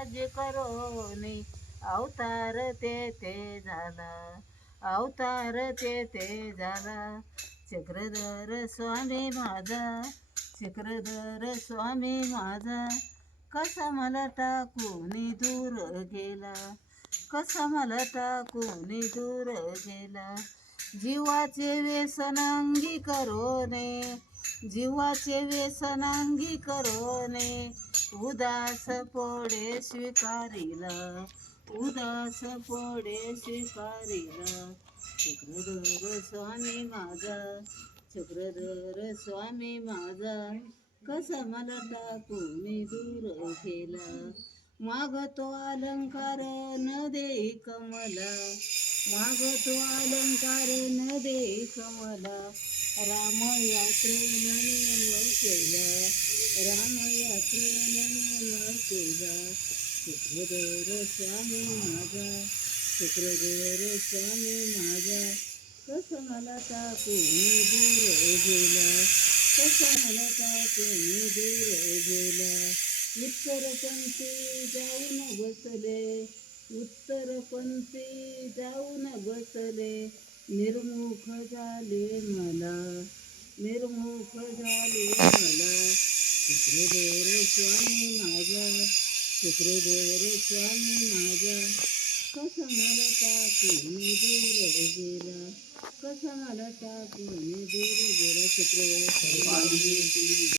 काज करोनी अवतार ते ते झाला अवतार ते ते झाला. चक्रधर स्वामी माझा चक्रधर स्वामी माझा कसा मला टाकून दूर गेला कसा मला टाकून दूर गेला. जीवाचे व्यसनांगी करोने जीवाचे व्यसनांगी करोने उदास पोडे स्वीकारिला उदास पोडे स्वीकारिला. चक्रधर स्वामी माझा चक्रधर स्वामी माझा कसा मला टाकून दूर केला मागतो अलंकार न दे कमला मागतो अलंकार न दे कमला राम यात्रेनं तुझा केला स्वामी माझा चक्रधर स्वामी माझा कसं मला टाकून दूर गेला कसं मला टाकून दूर गेला उत्तरपंथी जाऊन बसले उत्तरपंथी जाऊन बसले निर्मुख झाले मला. निर्मुख झाले शुक्रदेव चक्रधर स्वामी माझा चक्रधर स्वामी माझा कसं मला टाकून दूर गेला कसं मला टाकून दूर गेला शुक्रदेव